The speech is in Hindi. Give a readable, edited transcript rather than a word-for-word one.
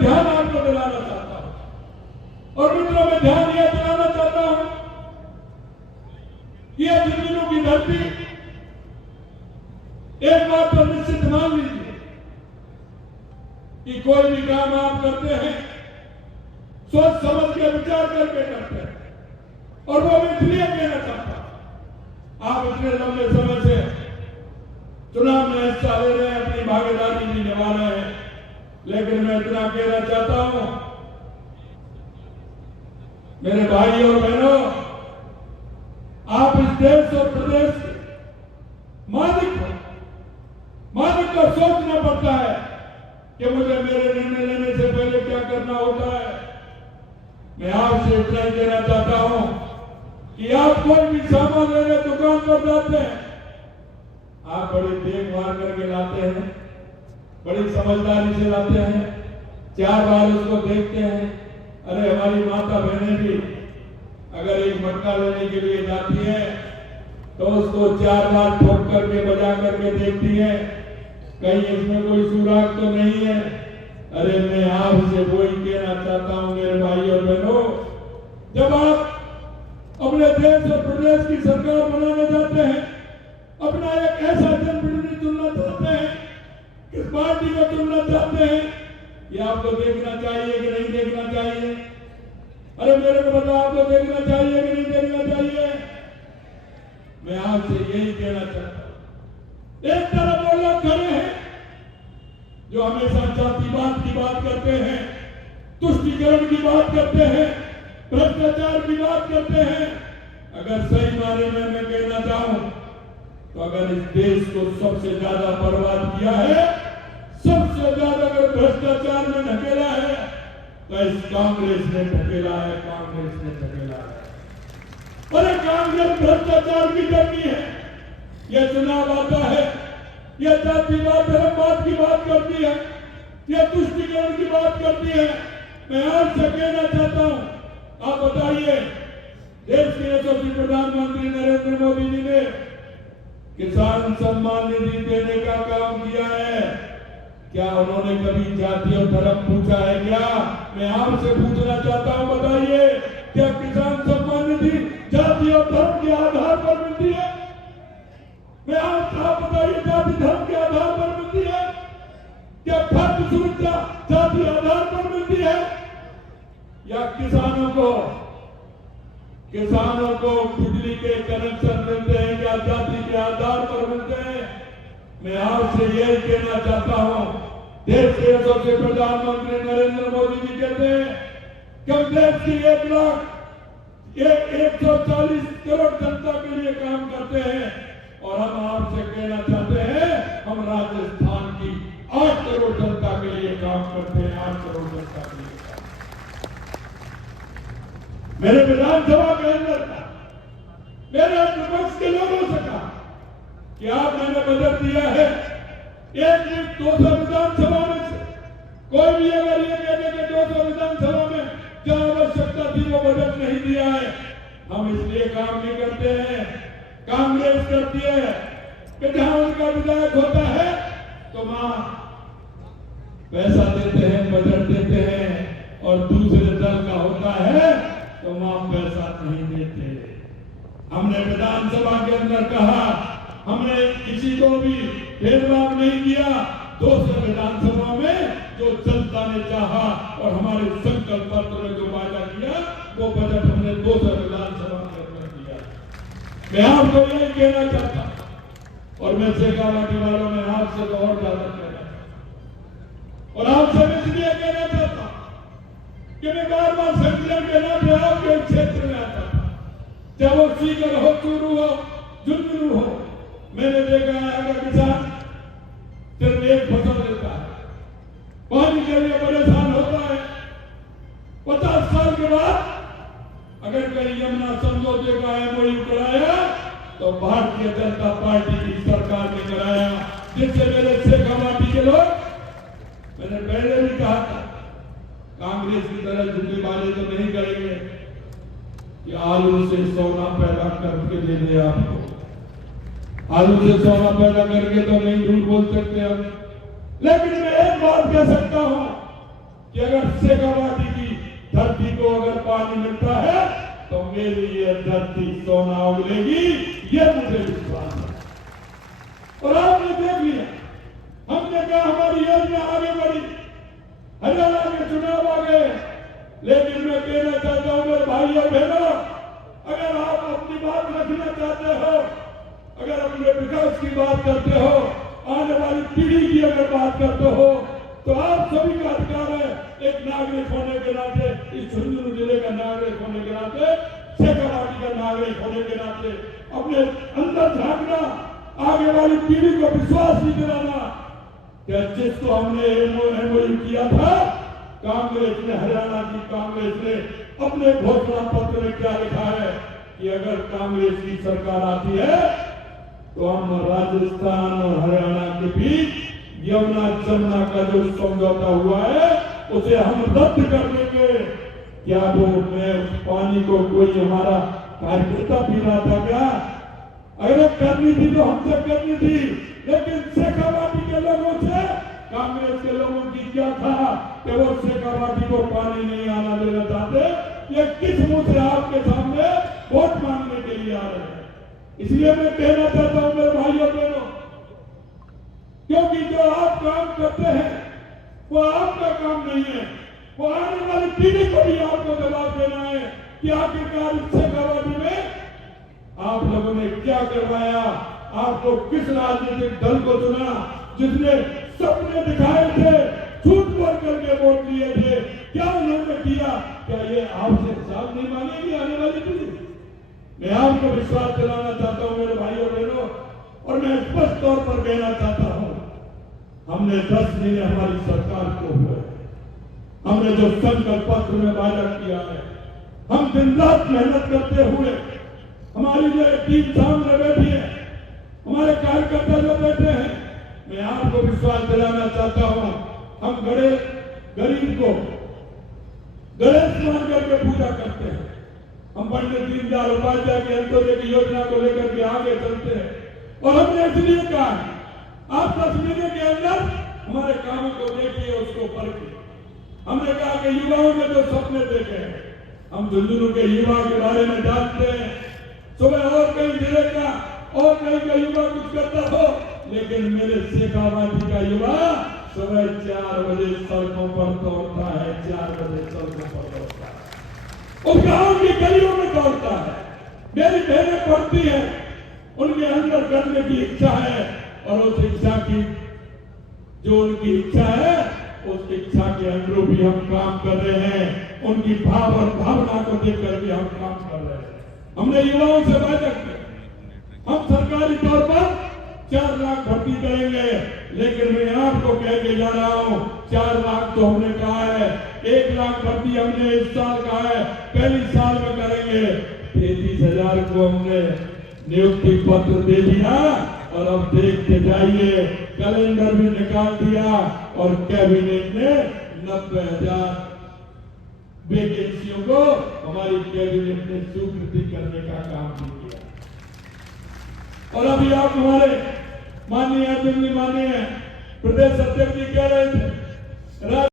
ध्यान आपको दिलाना चाहता हूं। और मित्रों, मैं ध्यान यह दिलाना चाहता हूं कि यह जमीनों की धरती, एक बात तो निश्चित मान लीजिए कि कोई भी काम आप करते हैं सोच समझ के विचार करके करते हैं। और वो मैं इसलिए कहना चाहता हूं, आप इतने लंबे समय से चुनाव में हिस्सा ले रहे हैं, अपनी भागीदारी भी निभा रहे हैं, लेकिन मैं इतना कहना चाहता हूं, मेरे भाई और बहनों, आप इस देश और प्रदेश के मालिक को सोचना पड़ता है कि मुझे मेरे निर्णय लेने से पहले क्या करना होता है। मैं आपसे इतना ही कहना चाहता हूं कि आप कोई भी सामान लेने दुकान पर जाते हैं, आप बड़ी देखभाल करके लाते हैं, बड़ी समझदारी से लाते हैं, 4 बार उसको देखते हैं। अरे हमारी माता बहनें भी अगर एक मटका लेने के लिए जाती है तो उसको 4 बार ठोक करके बजा करके देखती है, कहीं इसमें कोई सुराग तो नहीं है। अरे मैं आपसे वही कहना चाहता हूं मेरे भाई और बहनों, जब आप अपने देश और प्रदेश की सरकार बनाने जाते हैं, अपना एक ऐसा जनप्रतिनिधि चुनना चाहते हैं, किस पार्टी को चुनना चाहते हैं, ये आपको देखना चाहिए कि नहीं देखना चाहिए? अरे मेरे को बताओ, आपको देखना चाहिए कि नहीं देखना चाहिए? मैं आपसे यही कहना चाहता हूं। एक तरफ वो लोग खड़े हैं जो हमेशा जातिवाद की बात करते हैं, तुष्टीकरण की बात करते हैं, भ्रष्टाचार की बात करते हैं। अगर सही मायने में मैं कहना चाहूं तो अगर इस देश को सबसे ज्यादा बर्बाद किया है, सबसे ज्यादा अगर भ्रष्टाचार में ढकेला है, तो इस कांग्रेस ने ढकेला है, कांग्रेस ने ढकेला है। अरे कांग्रेस भ्रष्टाचार की करती है, यह चुनाव आता है, यह जातिवाद धर्मवाद की बात करती है, यह तुष्टीकरण की बात करती है। मैं आपसे कहना चाहता हूं, आप बताइए, देश के यशस्वी प्रधानमंत्री नरेंद्र मोदी जी ने किसान सम्मान निधि देने का काम किया है, क्या उन्होंने कभी जाति और धर्म पूछा है क्या? मैं आपसे पूछना चाहता हूं, बताइए, क्या किसान सम्मान निधि जाति और धर्म के आधार पर मिलती है? मैं आप बताइए, जाति धर्म के आधार पर मिलती है? क्या खाद्य सुरक्षा जाति आधार पर मिलती है? या किसानों को बिजली के कनेक्शन मिलते हैं, क्या जाति के आधार पर मिलते हैं? मैं आपसे यही कहना चाहता हूं, देश के यशस्वी प्रधानमंत्री नरेंद्र मोदी जी कहते हैं कि हम देश की 140 करोड़ जनता के लिए काम करते हैं, और हम आपसे कहना चाहते हैं, हम राजस्थान की 8 करोड़ जनता के लिए काम करते हैं, 8 करोड़ जनता के लिए। मेरे विधानसभा के अंदर मेरे विपक्ष के लोगों से कहा कि आप मैंने बजट दिया है, एक 200 विधानसभा में से कोई भी अगर ये कहते कि 200 विधानसभा में जहां आवश्यकता थी वो बजट नहीं दिया है, हम इसलिए काम नहीं करते हैं। कांग्रेस करती है कि जहां उनका विधायक होता है तो वहां पैसा देते हैं, बजट देते हैं, और दूसरे दल का होता है तो वहां पैसा नहीं देते। हमने विधानसभा के अंदर कहा, हमने किसी को भी भेदभाव नहीं किया। 200 विधानसभा में जो जनता ने चाहा और हमारे संकल्प पत्र में जो वादा किया, वो बजट हमने 200 विधानसभा के अंदर दिया। मैं आपको यही कहना चाहता हूं, और मैं शेखावाटी वालों में आपसे तो और ज्यादा कहना चाहता हूं, और आपसे मैं इसलिए कहना चाहता हूं कि मैं बार-बार संकलन के नाते आपके क्षेत्र में आता था, चाहे वो सीकर हो, चूरू हो, झुंझुनू हो। मैंने देखा है अगर किसान सिर्फ एक फसल लेता है, पानी के लिए परेशान होता है, 50 साल के बाद अगर कहीं यमुना समझौते का MOU कराया तो भारतीय जनता पार्टी की सरकार ने कराया, जिससे मेरे शेखावाटी के लोग, मैंने पहले भी कहा था, कांग्रेस की तरह जुम्मेवारी तो नहीं करेंगे कि आलू से सोना पैदा करके दे दे आपको। आलू से सोना पैदा करके तो नहीं झूठ बोल सकते हम, लेकिन मैं एक बात कह सकता हूं कि अगर शेखावाटी की धरती को अगर पानी मिलता है तो मेरी ये धरती सोना उगलेगी, ये मुझे विश्वास है। और आपने देख लिया, हमने कहा हमारी योजना आगे बढ़ी, हरियाणा के चुनाव आ गए, लेकिन मैं कहना चाहता हूं मेरे भाई और बहनों, अगर आप अपनी बात रखना चाहते हो, अगर अपने विकास की बात करते हो, आने वाली पीढ़ी की अगर बात करते हो, तो आप सभी का अधिकार है, एक नागरिक होने के नाते, इस झुंझुनू जिले का नागरिक होने के नाते, शेखावाटी का नागरिक होने के नाते अपने अंदर झांकना, आगे वाली पीढ़ी को विश्वास नहीं दिलाना कि जिसको हमने एमओयू किया था, कांग्रेस ने, हरियाणा की कांग्रेस ने अपने घोषणा पत्र में क्या लिखा है कि अगर कांग्रेस की सरकार आती है तो हम राजस्थान और हरियाणा के बीच यमुना जमुना का जो समझौता हुआ है उसे हम रद्द कर देंगे। क्या वो मैं उस पानी को कोई हमारा कार्यकर्ता पी रहा था क्या? अगर करनी थी तो हमसे करनी थी, लेकिन शेखावाटी के लोगों से, कांग्रेस के लोगों की क्या था कि वो शेखावाटी को पानी नहीं आना देना चाहते। ये किस मुंह से आपके सामने वोट मांगने के लिए आ रहे हैं? इसलिए मैं कहना चाहता हूं मेरे भाइयों बहनों, क्योंकि जो आप काम करते हैं वो आपका काम नहीं है, वो आने वाली पीढ़ी को भी आपको जवाब देना है कि आखिरकार शेखावाटी में आप लोगों ने क्या करवाया, आपको किस राजनीतिक दल को चुना जिसने सपने दिखाए थे, झूठ बोल करके वोट दिए थे, क्या उन्होंने किया? क्या ये आपसे हिसाब नहीं मांगेगी आने वाली पीढ़ी? मैं आपको विश्वास दिलाना चाहता हूं मेरे भाइयों बहनों, और मैं स्पष्ट तौर पर कहना चाहता हूं, हमने 10 महीने हमारी सरकार को हुए, हमने जो संकल्प पत्र में वादा किया है, हम दिन रात मेहनत करते हुए, हमारी जो टीम सामने बैठी है, हमारे कार्यकर्ता जो बैठे हैं, मैं आपको विश्वास दिलाना चाहता हूं, हम गरीब को गणेश मान करके पूजा करते हैं, हम पंडित दीनदयाल उपाध्याय के अंत्योदय की योजना को लेकर के आगे चलते हैं। और हमने इसलिए कहा आप 10 महीने के अंदर हमारे कामों को देखिए, उसको परखिए। हमने कहा कि युवाओं ने जो सपने देखे हैं, हम झुंझुनू के युवा के बारे में जानते हैं, सुबह और कई जिले का और कहीं का युवा कुछ करता हो, लेकिन मेरे शेखावाटी का युवा सुबह 4 बजे सड़कों पर दौड़ता है, 4 बजे सड़कों पर दौड़ता है, उस गांव की गलियों में दौड़ता है। मेरी बहनें पढ़ती है, उनके अंदर करने की इच्छा है, और उस इच्छा की जो उनकी इच्छा है, उस इच्छा के अनुरूप भी हम काम कर रहे हैं, उनकी भाव और भावना को देख करके हम काम कर रहे हैं। हमने युवाओं से वादा किया, हम सरकारी तौर पर 4 लाख भर्ती करेंगे, लेकिन मैं आपको कह के जा रहा हूं, 4 लाख तो हमने कहा है, 1 लाख भर्ती हमने इस साल कहा है, पहली साल में करेंगे। 33,000 को हमने नियुक्ति पत्र दे दिया, और अब देखते जाइए, कैलेंडर भी निकाल दिया, और कैबिनेट ने 90,000 वैकेंसियों को हमारी कैबिनेट ने स्वीकृति करने का काम भी किया। और अभी आप हमारे माननीय प्रदेश अध्यक्ष जी कह रहे थे